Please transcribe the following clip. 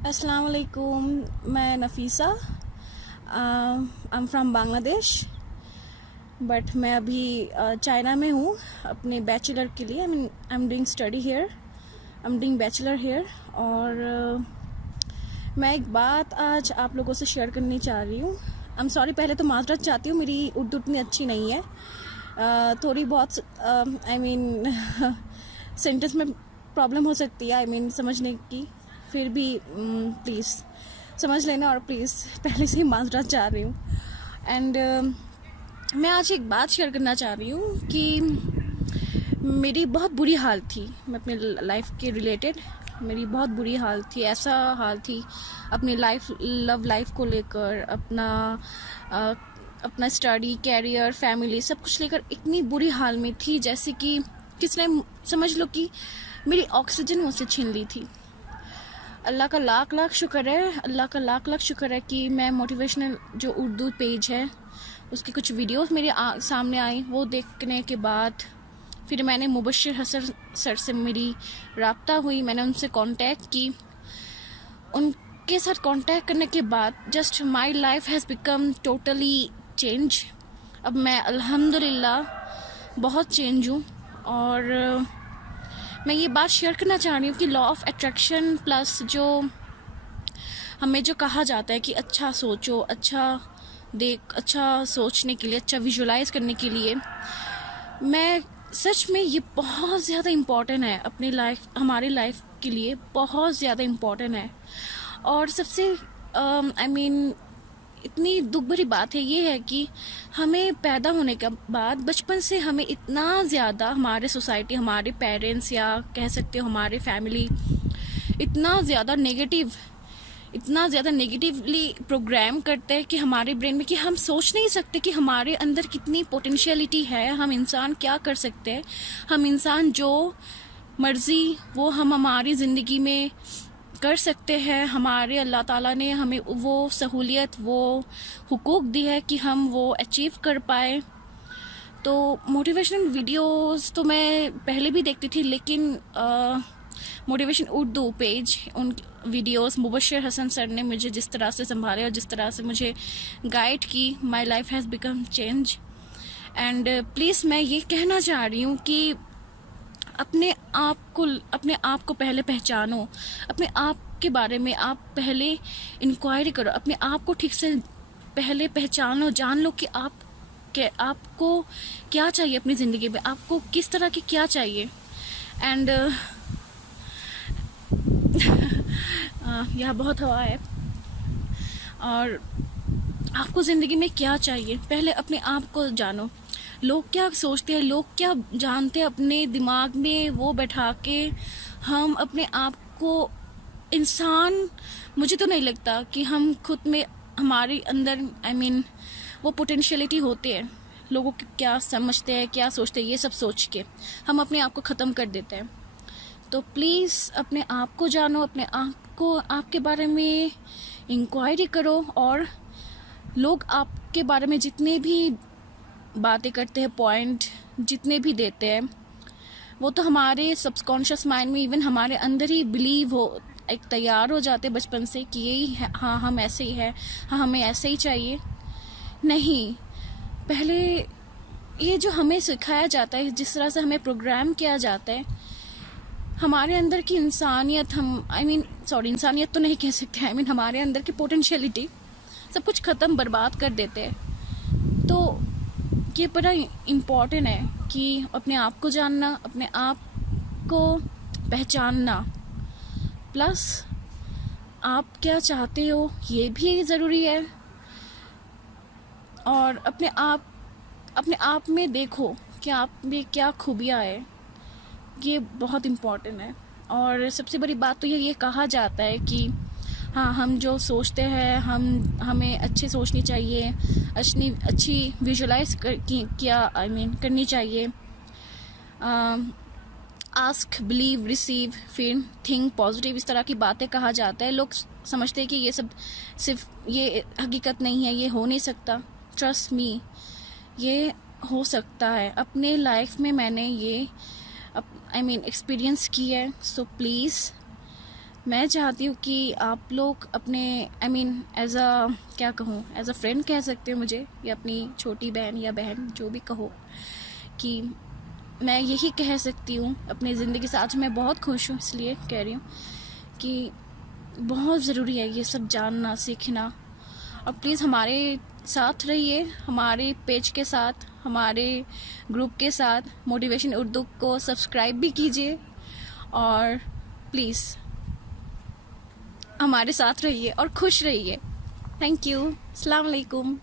अस्सलाम वालेकुम। मैं Nafisa, I am from Bangladesh, but मैं अभी चाइना में हूँ अपने बैचलर के लिए। I am doing study here, I am doing bachelor here. और मैं एक बात आज आप लोगों से शेयर करनी चाह रही हूँ। आई एम सॉरी, पहले तो माज़रत चाहती हूँ, मेरी उर्दू इतनी अच्छी नहीं है। थोड़ी बहुत आई मीन सेंटेंस में प्रॉब्लम हो सकती है, आई मीन समझने की। फिर भी प्लीज़ समझ लेना, और प्लीज़ पहले से ही माज़रत चाह रही हूँ। एंड मैं आज एक बात शेयर करना चाह रही हूँ कि मेरी बहुत बुरी हाल थी। मैं अपने लाइफ के रिलेटेड मेरी बहुत बुरी हाल थी, ऐसा हाल थी अपनी लव लाइफ को लेकर, अपना स्टडी, कैरियर, फैमिली सब कुछ लेकर इतनी बुरी हाल में थी जैसे कि किसने समझ लो कि मेरी ऑक्सीजन मुझसे छीन ली थी। अल्लाह का लाख लाख शुक्र है, अल्लाह का लाख लाख शुक्र है कि मैं मोटिवेशनल जो उर्दू पेज है उसकी कुछ वीडियोस मेरे सामने आई। वो देखने के बाद फिर मैंने मुबश्शिर हसन सर से मेरी राब्ता हुई, मैंने उनसे कांटेक्ट की। उनके साथ कांटेक्ट करने के बाद just my life has become totally change. अब मैं अल्हम्दुलिल्लाह बहुत चेंज हूँ। और मैं ये बात शेयर करना चाह रही हूँ कि लॉ ऑफ अट्रैक्शन प्लस जो हमें जो कहा जाता है कि अच्छा सोचो, अच्छा सोचने के लिए, अच्छा विजुलाइज करने के लिए, मैं सच में ये बहुत ज़्यादा इम्पॉर्टेंट है अपनी लाइफ, हमारी लाइफ के लिए बहुत ज़्यादा इम्पॉर्टेंट है। और सबसे आई मीन इतनी दुख भरी बात है ये है कि हमें पैदा होने के बाद बचपन से हमें इतना ज़्यादा हमारे सोसाइटी, हमारे पेरेंट्स या कह सकते हो हमारे फैमिली इतना ज़्यादा नेगेटिवली प्रोग्राम करते हैं कि हमारे ब्रेन में कि हम सोच नहीं सकते कि हमारे अंदर कितनी पोटेंशियलिटी है, हम इंसान क्या कर सकते हैं। हम इंसान जो मर्ज़ी वो हम हमारी ज़िंदगी में कर सकते हैं। हमारे अल्लाह ताला ने हमें वो सहूलियत, वो हुकूक दी है कि हम वो अचीव कर पाए। तो मोटिवेशनल वीडियोस तो मैं पहले भी देखती थी, लेकिन मोटिवेशन उर्दू पेज, उन वीडियोस मुबश्शिर हसन सर ने मुझे जिस तरह से संभाले और जिस तरह से मुझे गाइड की, my life has become change. And please मैं ये कहना चाह रही हूँ कि अपने आप को पहले पहचानो, अपने आप के बारे में आप पहले इंक्वायरी करो, अपने आप को ठीक से पहले पहचानो, जान लो कि आपको क्या चाहिए अपनी ज़िंदगी में, आपको किस तरह की क्या चाहिए। एंड यह बहुत हवा है। और आपको ज़िंदगी में क्या चाहिए पहले अपने आप को जानो। लोग क्या सोचते हैं, लोग क्या जानते हैं, अपने दिमाग में वो बैठा के हम अपने आप को इंसान, मुझे तो नहीं लगता कि हम खुद में हमारे अंदर आई मीन वो पोटेंशियलिटी होते हैं। लोगों को क्या समझते हैं, क्या सोचते हैं, ये सब सोच के हम अपने आप को ख़त्म कर देते हैं। तो प्लीज़ अपने आप को जानो, अपने आप को, आपके बारे में इंक्वायरी करो। और लोग आपके बारे में जितने भी बातें करते हैं, पॉइंट जितने भी देते हैं, वो तो हमारे सबकॉन्शियस माइंड में, इवन हमारे अंदर ही बिलीव हो, एक तैयार हो जाते बचपन से कि यही है, हाँ हम ऐसे ही है, हाँ हमें ऐसे ही चाहिए। नहीं, पहले ये जो हमें सिखाया जाता है, जिस तरह से हमें प्रोग्राम किया जाता है, हमारे अंदर की इंसानियत, हम इंसानियत तो नहीं कह सकते, हमारे अंदर की पोटेंशियलिटी सब कुछ ख़त्म, बर्बाद कर देते हैं। तो ये बड़ा इम्पॉर्टेंट है कि अपने आप को जानना, अपने आप को पहचानना, प्लस आप क्या चाहते हो ये भी ज़रूरी है। और अपने आप में देखो कि आप में क्या खूबियाँ है, ये बहुत इम्पॉर्टेंट है। और सबसे बड़ी बात तो ये कहा जाता है कि हाँ, हम जो सोचते हैं, हमें अच्छी सोचनी चाहिए, अच्छी विजुलाइज करनी चाहिए। आस्क, बिलीव, रिसीव, फिर थिंक पॉजिटिव, इस तरह की बातें कहा जाता है। लोग समझते हैं कि ये सब सिर्फ ये हकीकत नहीं है, ये हो नहीं सकता। ट्रस्ट मी, ये हो सकता है। अपने लाइफ में मैंने ये एक्सपीरियंस की है। सो प्लीज़ मैं चाहती हूँ कि आप लोग अपने एज अ क्या कहूँ, एज अ फ्रेंड कह सकते हो मुझे, या अपनी छोटी बहन या बहन जो भी कहो, कि मैं यही कह सकती हूँ अपनी ज़िंदगी से। आज मैं बहुत खुश हूँ, इसलिए कह रही हूँ कि बहुत ज़रूरी है ये सब जानना सीखना। और प्लीज़ हमारे साथ रहिए, हमारे पेज के साथ, हमारे ग्रुप के साथ। मोटिवेशन उर्दू को सब्सक्राइब भी कीजिए और प्लीज़ हमारे साथ रहिए और खुश रहिए। Thank you. अस्सलाम वालेकुम।